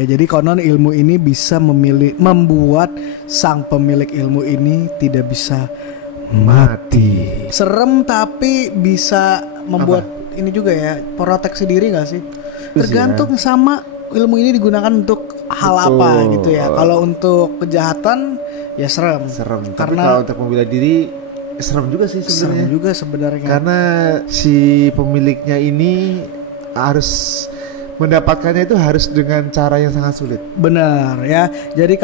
Ya jadi konon ilmu ini bisa membuat sang pemilik ilmu ini tidak bisa mati. Serem tapi bisa membuat ini juga ya, proteksi diri nggak sih? Tergantung sama ilmu ini digunakan untuk hal apa gitu ya. Kalau untuk kejahatan ya serem. Tapi Karena kalau untuk membela diri serem juga sih sebenarnya. serem juga sebenarnya. Karena si pemiliknya ini harus mendapatkannya itu harus dengan cara yang sangat sulit. Benar ya. Jadi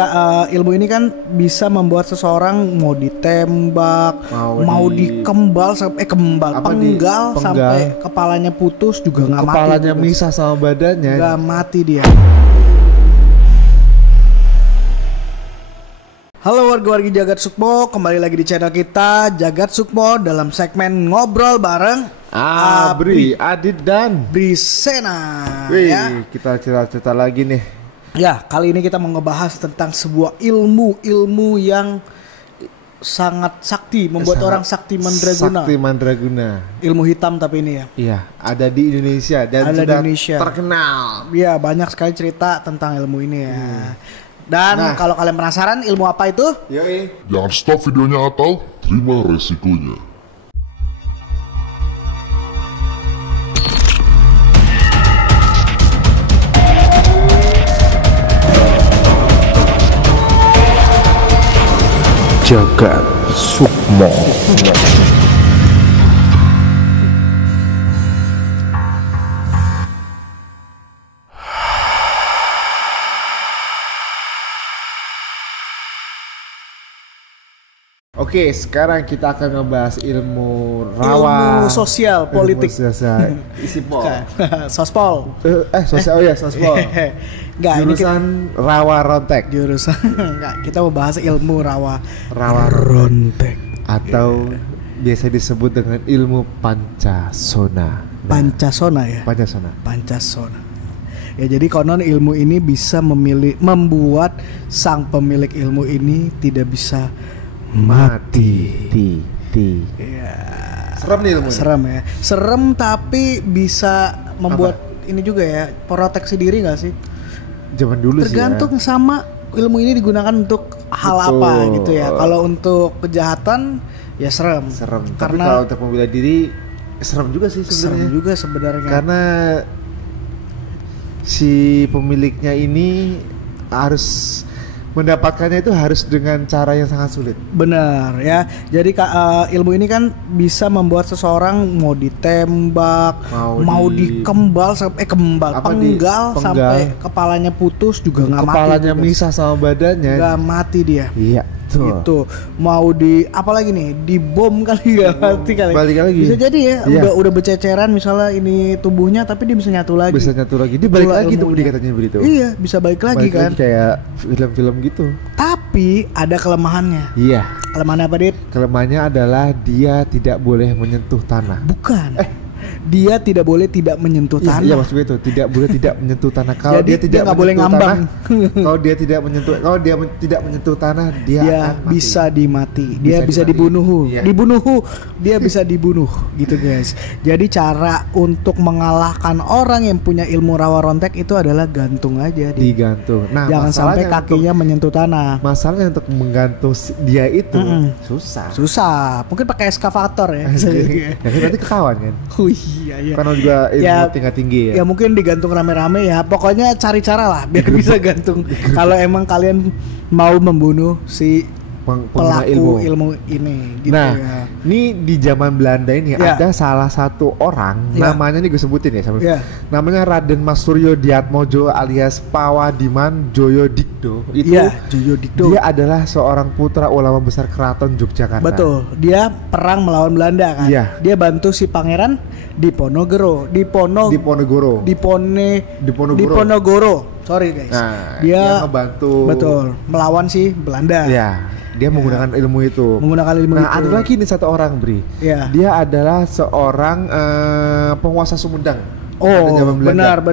ilmu ini kan bisa membuat seseorang mau ditembak, mau dikembal sampai penggal sampai kepalanya putus juga nggak mati. Kepalanya misah sama badannya. Nggak mati dia. Halo warga-wargi Jagat Sukmo, kembali lagi di channel kita Jagat Sukmo dalam segmen ngobrol bareng Abri, Adit dan Brisena. Wih, Ya. kita cerita lagi nih. Ya, kali ini kita mau ngebahas tentang sebuah ilmu yang sangat sakti, membuat orang sakti mandraguna. Sakti mandraguna. Ilmu hitam tapi ini ya. Iya, ada di Indonesia dan Ada di sudah Indonesia. terkenal. Iya, banyak sekali cerita tentang ilmu ini ya. Dan kalau kalian penasaran ilmu apa itu? Yoi. Jangan stop videonya atau terima resikonya. Jagat Sukmo. Oke, sekarang kita akan ngebahas ilmu rawa. Ilmu sosial, politik. Ilmu sosial. Isi pol. Sospol. Sosial, oh ya, sospol. Enggak, ini Jurusan rawa rontek jurusan enggak, kita mau bahas ilmu rawa rontek atau biasa disebut dengan ilmu pancasona. Pancasona ya. Pancasona. Ya jadi konon ilmu ini bisa membuat sang pemilik ilmu ini tidak bisa mati. Ya. Serem nih ilmu. Serem ya. Serem tapi bisa membuat ini juga ya, proteksi diri nggak sih? Zaman dulu tergantung sih ya. sama ilmu ini digunakan untuk hal apa gitu ya. Kalau untuk kejahatan ya serem. Tapi Karena kalau untuk membela diri serem juga sih sebenarnya. serem juga sebenarnya. Karena si pemiliknya ini harus mendapatkannya itu harus dengan cara yang sangat sulit. Benar ya. Jadi ilmu ini kan bisa membuat seseorang mau ditembak, mau dikembal sampai penggal sampai kepalanya putus juga nggak mati. Kepalanya misah sama badannya. Nggak mati dia. Iya. Gitu. Mau apalagi nih, dibom kali nggak mati kali. Balik lagi. Bisa jadi ya. Iya. Udah bececeran misalnya ini tubuhnya, tapi dia bisa nyatu lagi. Dia balik lagi tuh katanya begitu. Iya, bisa balik lagi kan. Lagi kayak film-film gitu. Tapi ada kelemahannya. Iya. Kelemahannya apa, Dit? Kelemahannya adalah dia tidak boleh menyentuh tanah. Bukan. Dia tidak boleh tidak menyentuh tanah. Iya, maksudnya itu tidak boleh tidak menyentuh tanah. Kalau Jadi dia tidak nggak boleh ngambang. Kalau dia tidak menyentuh tanah, dia akan mati. bisa dimati. Dia bisa dibunuh. Iya. Dia bisa dibunuh gitu guys. Jadi cara untuk mengalahkan orang yang punya ilmu rawa rontek itu adalah gantung aja. Digantung. Nah, jangan sampai kakinya menyentuh tanah. Masalahnya untuk menggantung dia itu susah. Mungkin pakai eskavator ya. Ya kan nanti ketahuan kan. Oh iya. Karena juga ilmu tinggi ya. Ya mungkin digantung rame-rame ya. Pokoknya cari cara lah biar bisa gantung. Kalau emang kalian mau membunuh si pelaku ilmu ini gitu. Nah, ya. ini di zaman Belanda ini ada salah satu orang namanya nih gue sebutin ya sama. Namanya Raden Mas Suryo Diatmojo alias Pawadiman Joyodikdo. Itu Joyodikdo. Dia adalah seorang putra ulama besar Keraton Yogyakarta. Betul. Dia perang melawan Belanda kan. Iya. Dia bantu si pangeran Diponegoro. Sorry guys. Nah, dia ngebantu melawan si Belanda. Ya. Dia menggunakan ilmu itu. Nah, ada lagi nih satu orang, Bri. Ya. Dia adalah seorang penguasa Sumedang. Oh, benar.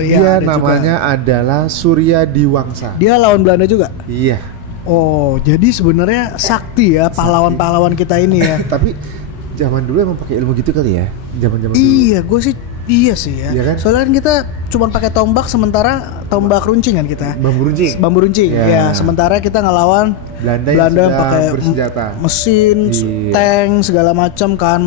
Dia namanya adalah Surya Diwangsa. Dia lawan Belanda juga? Iya. Oh, jadi sebenarnya sakti ya pahlawan-pahlawan kita ini ya. Tapi zaman dulu emang pakai ilmu gitu kali ya? Zaman-zaman dulu. Iya, gue sih Iya sih ya. Iya kan? Soalnya kan kita cuma pakai tombak, sementara tombak runcing kan kita. Bambu runcing. Ya, sementara kita ngelawan Belanda pakai bersenjata. Mesin, tank segala macam kan,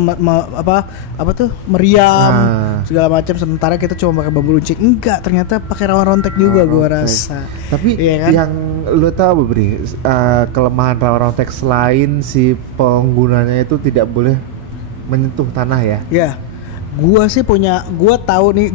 apa tuh? Meriam segala macam, sementara kita cuma pakai bambu runcing. Enggak, ternyata pakai rawa rontek juga gua rasa. Tapi iya kan? yang lu tahu Bri, kelemahan rawa rontek selain si penggunanya itu tidak boleh menyentuh tanah ya. Iya. Gua tahu nih,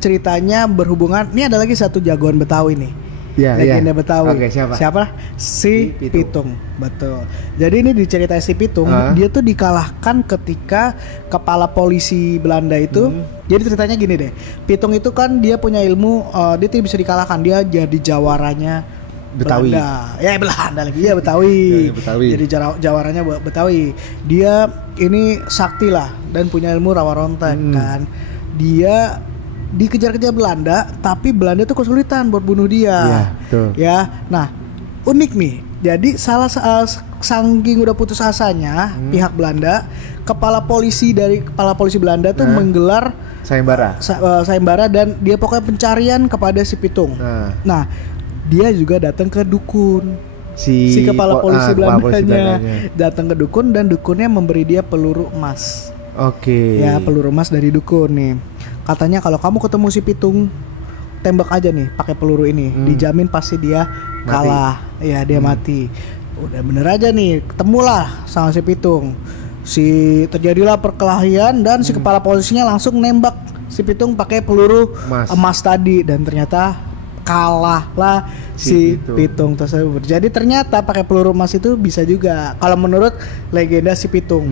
ceritanya berhubungan. Ini ada lagi satu jagoan Betawi nih. Legenda Betawi. Oke, siapa? Si Pitung. Betul. Jadi ini diceritain si Pitung, dia tuh dikalahkan ketika kepala polisi Belanda itu. Jadi ceritanya gini deh. Pitung itu kan dia punya ilmu, dia tidak bisa dikalahkan. Dia jadi jawaranya Betawi. Belanda. Ya Belanda lagi. Ya Betawi. Jadi jawarannya Betawi. Dia ini sakti lah dan punya ilmu rawa rontek kan. Dia dikejar-kejar Belanda, tapi Belanda tuh kesulitan buat bunuh dia. Iya, betul. Ya. Nah, unik nih. Jadi saking udah putus asanya pihak Belanda, kepala polisi Belanda tuh menggelar sayembara dan dia pokoknya pencarian kepada si Pitung. Nah, dia juga datang ke dukun. Si kepala polisi Belandanya datang ke dukun dan dukunnya memberi dia peluru emas. Oke. Ya, peluru emas dari dukun nih. Katanya kalau kamu ketemu si Pitung, tembak aja nih pakai peluru ini, dijamin pasti dia kalah. Ya, dia mati. Udah bener aja nih, ketemulah sama si Pitung. Terjadilah perkelahian dan si kepala polisinya langsung nembak si Pitung pakai peluru emas tadi, dan ternyata kalahlah si Pitung tersebut. Jadi ternyata pakai peluru emas itu bisa juga kalau menurut legenda si Pitung.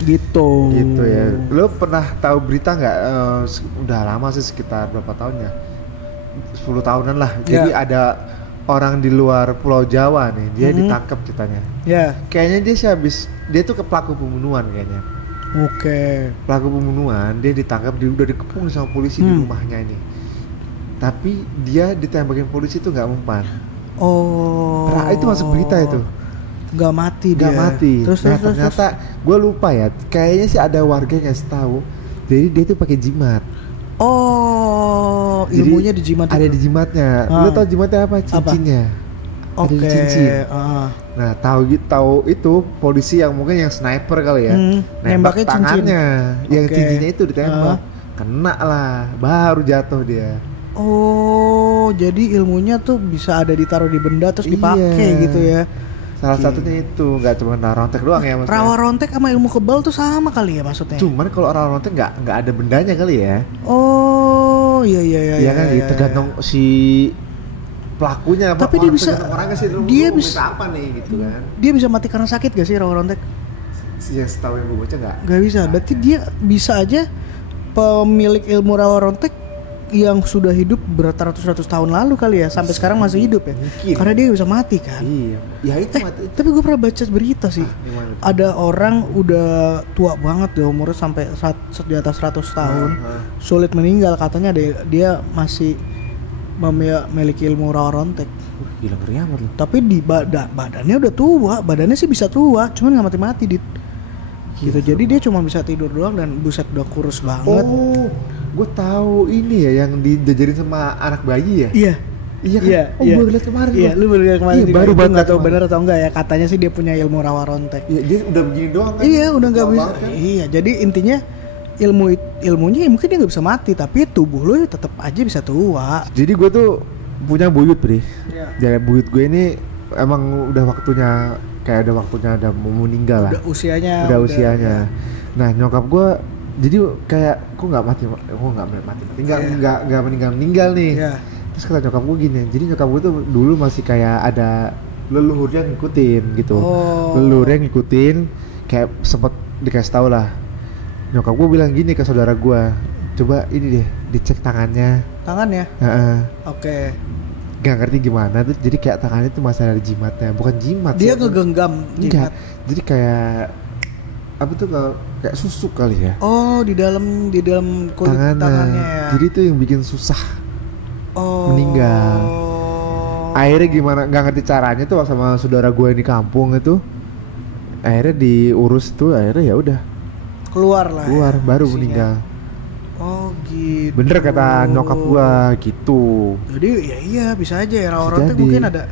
Gitu ya. Lo pernah tahu berita nggak? Udah lama sih, sekitar berapa tahun ya? 10 tahunan lah. Jadi ada orang di luar Pulau Jawa nih, dia ditangkap ceritanya. Kayaknya dia tuh ke pelaku pembunuhan kayaknya. Oke. Pelaku pembunuhan, dia ditangkap, dia udah dikepung sama polisi di rumahnya ini. Tapi dia ditembakin polisi itu nggak mempan. Itu masuk berita itu. Gak mati. Terus ternyata gue lupa ya. Kayaknya sih ada warga yang ngasih tahu. Jadi dia tuh pakai jimat. Ilmunya di jimat. Ada di jimatnya. Lu tau jimatnya apa? Cincinnya. Ada di cincin. Nah, tahu itu polisi yang mungkin yang sniper kali ya. Nembak tangannya. Yang cincinnya itu ditembak. Kena lah, baru jatuh dia. Jadi ilmunya tuh bisa ada ditaruh di benda terus dipakai gitu ya. Salah satunya itu, nggak cuma rawa rontek doang ya maksudnya. Rawa rontek sama ilmu kebal tuh sama kali ya maksudnya. Cuman kalau rawa rontek nggak ada bendanya kali ya. Iya kan, tergantung si pelakunya. Tapi dia bisa, dia bisa apa nih gitu kan. Dia bisa mati karena sakit gak sih rawa rontek? Yang setahu yang gue baca nggak bisa. Berarti dia bisa aja pemilik ilmu rawa rontek yang sudah hidup beratus-ratus tahun lalu kali ya, sampai sekarang masih hidup ya. Mungkin. Karena dia bisa mati kan. Iya. Ya itu mati. Tapi gue pernah baca berita sih. Ada orang udah tua banget ya, umurnya sampai di atas 100 tahun. Sulit meninggal katanya, dia masih memiliki ilmu rawa rontek. Gila, ngeri amat loh. Tapi di badannya udah tua, badannya sih bisa tua, cuman nggak mati-mati gitu. Jadi dia cuma bisa tidur doang dan buset udah kurus banget. Gue tahu ini ya yang dijajarin sama anak bayi ya. Iya. Iya. Baru lihat kemarin. Iya, lu baru lihat kemarin. Iya, baru banget. Nggak tahu benar atau enggak ya. Katanya sih dia punya ilmu rawa rontek. Iya, dia udah begini doang kan. Iya, udah nggak bisa. Kan? Iya, jadi intinya ilmunya mungkin dia nggak bisa mati, tapi tubuh lu tetap aja bisa tua. Jadi gue tuh punya buyut, Bri. Iya. Jadi buyut gue ini emang udah waktunya udah mau meninggal lah. Udah usianya. Ya. Nah, nyokap gue jadi kayak kok nggak mati, nggak meninggal nih. Yeah. Terus kata nyokap gue gini, jadi nyokap gue tuh dulu masih kayak ada leluhurnya ngikutin gitu. Leluhurnya ngikutin, kayak sempet dikasih tau lah. Nyokap gue bilang gini ke saudara gue, coba ini deh dicek tangannya. Oke. Gak ngerti gimana tuh, jadi kayak tangannya tuh masih ada jimatnya, bukan jimat. Dia ngegenggam jimat. Jadi kayak apa tuh, kayak susuk kali ya. Di dalam kulit tangannya ya. Jadi itu yang bikin susah meninggal. Akhirnya gimana, nggak ngerti caranya tuh sama saudara gue di kampung itu. Akhirnya diurus tuh, akhirnya ya udah keluar baru meninggal. gitu. Bener kata nyokap gua gitu. Jadi ya iya bisa aja ya rawa rontek mungkin ada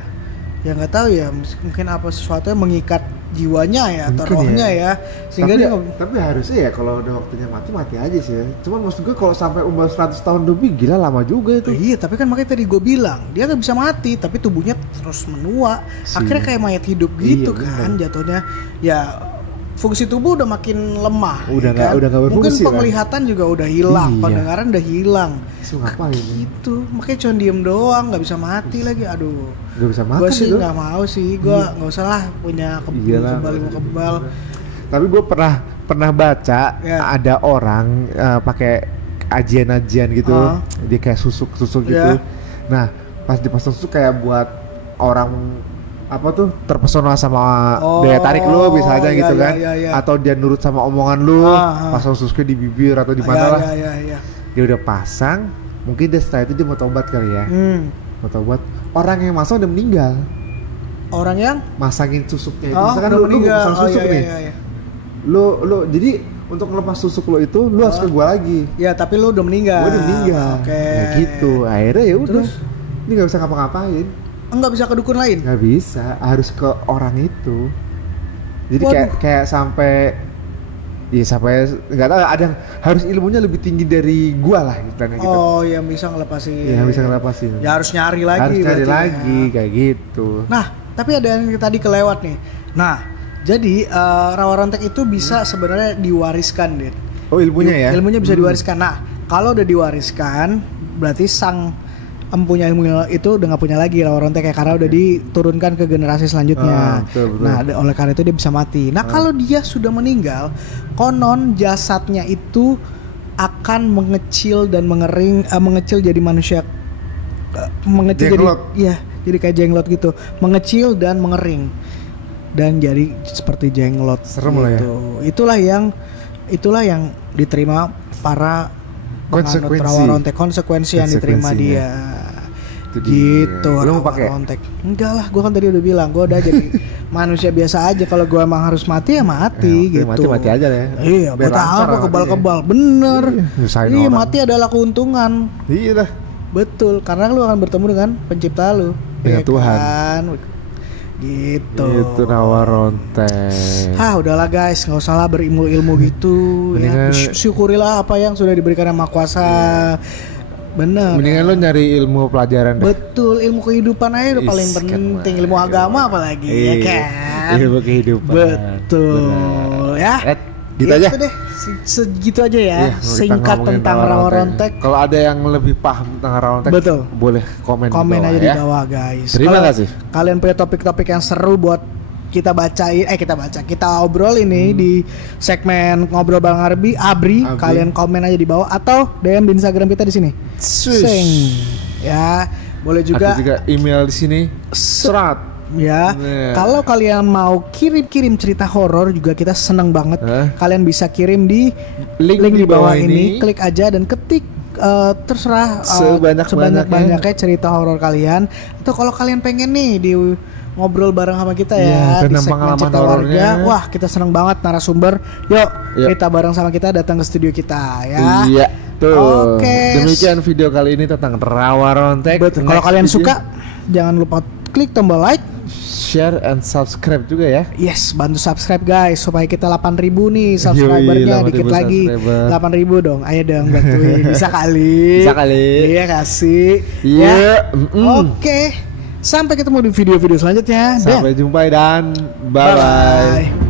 ya nggak tahu ya, mungkin apa sesuatu yang mengikat jiwanya ya atau rohnya ya sehingga tapi harusnya ya kalau udah waktunya mati aja sih ya. Cuman maksud gue kalau sampai umur 100 tahun lebih gila lama juga itu. Iya tapi kan makanya tadi gue bilang dia nggak bisa mati tapi tubuhnya terus menua akhirnya kayak mayat hidup gitu kan jatuhnya ya. Fungsi tubuh udah makin lemah, udah nggak berfungsi. Mungkin penglihatan juga udah hilang, pendengaran udah hilang. Ngapain? Gitu, makanya cuma diem doang, nggak bisa mati lagi. Aduh, nggak bisa makan. Gue sih nggak mau sih, gue nggak usah lah punya kebal. Tapi gue pernah baca ada orang pakai ajian gitu, dia kayak susuk gitu. Nah, pas dipasang susuk kayak buat orang apa tuh terpesona sama daya tarik lu bisa aja gitu kan atau dia nurut sama omongan lu pasang susuknya di bibir atau di mana lah dia udah pasang mungkin dia setelah itu dia mau tobat kali ya mau tobat orang yang masang udah meninggal orang yang masangin susuknya itu misalkan lu pasang susuk nih lu jadi untuk ngelepas susuk lo itu lu harus ke gua lagi ya tapi lu udah meninggal gua udah meninggal ya gitu akhirnya ya udah ini nggak bisa ngapa-ngapain. Enggak bisa ke dukun lain? Nggak bisa, harus ke orang itu. Jadi kayak sampai nggak tahu ada harus ilmunya lebih tinggi dari gua lah gitu. Oh yang bisa ngelepasin. Ya bisa ngelepasin. Ya harus nyari lagi. Harus nyari lagi kayak gitu. Nah tapi ada yang tadi kelewat nih. Nah jadi rawa rontek itu bisa sebenarnya diwariskan deh. Oh ilmunya ya? Ilmunya bisa diwariskan. Nah kalau udah diwariskan berarti sang empunya ilmu itu udah nggak punya lagi rawa rontek ya karena udah diturunkan ke generasi selanjutnya. Betul. Nah oleh karena itu dia bisa mati. Nah kalau dia sudah meninggal, konon jasadnya itu akan mengecil dan mengecil jadi manusia, mengecil jenglot. Jadi kayak jenglot gitu, mengecil dan mengering dan jadi seperti jenglot. Serem gitu. Lah ya. Itulah yang diterima para konsekuensi yang diterima dia. Gitu. Lu mau pakai? Enggak lah, gue kan tadi udah bilang gue udah jadi manusia biasa aja. Kalau gue emang harus mati ya mati gitu. Mati aja ya. Iya, buat apa kebal-kebal? Bener. Iya, mati adalah keuntungan. Iya dah. Betul, karena lu akan bertemu dengan pencipta lu. Dengan Tuhan. Kan? Gitu. Itu rawa rontek. Udahlah guys, nggak usah lah berilmu gitu. Ya. Syukurilah apa yang sudah diberikan Yang Maha Kuasa. Bener. Mendingan lo nyari ilmu pelajaran. Betul, ilmu kehidupan aja udah paling penting. Ilmu agama apalagi, ya kan? Ilmu kehidupan. Betul, ya. Gitu aja deh. Segitu aja ya. Singkat tentang rawa rontek. Kalau ada yang lebih paham tentang rawa rontek, betul, boleh komen aja di bawah guys. Terima kasih. Kalian punya topik-topik yang seru buat kita obrol ini di segmen ngobrol bareng Abri. Kalian komen aja di bawah atau DM di Instagram kita di sini. Ya, boleh juga. Ada juga email di sini. Serat. Ya, kalau kalian mau kirim cerita horor juga kita seneng banget. Kalian bisa kirim di link di bawah ini. Klik aja dan ketik terserah sebanyak-banyaknya cerita horor kalian. Atau kalau kalian pengen nih di ngobrol bareng sama kita ya di segmen cerita warga. Wah, kita seneng banget narasumber. Yuk, cerita bareng sama kita, datang ke studio kita ya. Iya. Tuh. Oke. Demikian video kali ini tentang rawa rontek. Kalau kalian suka, jangan lupa klik tombol like, share and subscribe juga ya. Yes, bantu subscribe guys supaya kita 8.000 nih subscribernya. Dikit lagi 8.000 dong. Ayo dong bantuin. Bisa kali. Iya kasih. Iya. Oke. Sampai ketemu di video-video selanjutnya. Sampai jumpa dan bye.